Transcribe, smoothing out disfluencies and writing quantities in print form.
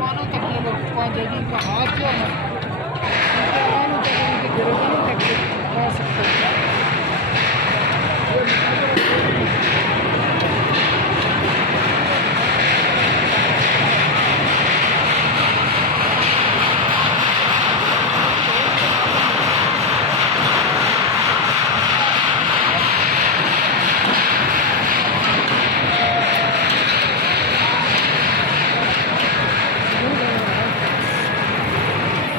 जमानों तक ये लोग पहुँच जाएगी, इनका हाथ जो है ना, इनके आवाज़ तक, इनके गिरफ्तारी तक पहुँच सकते हैं।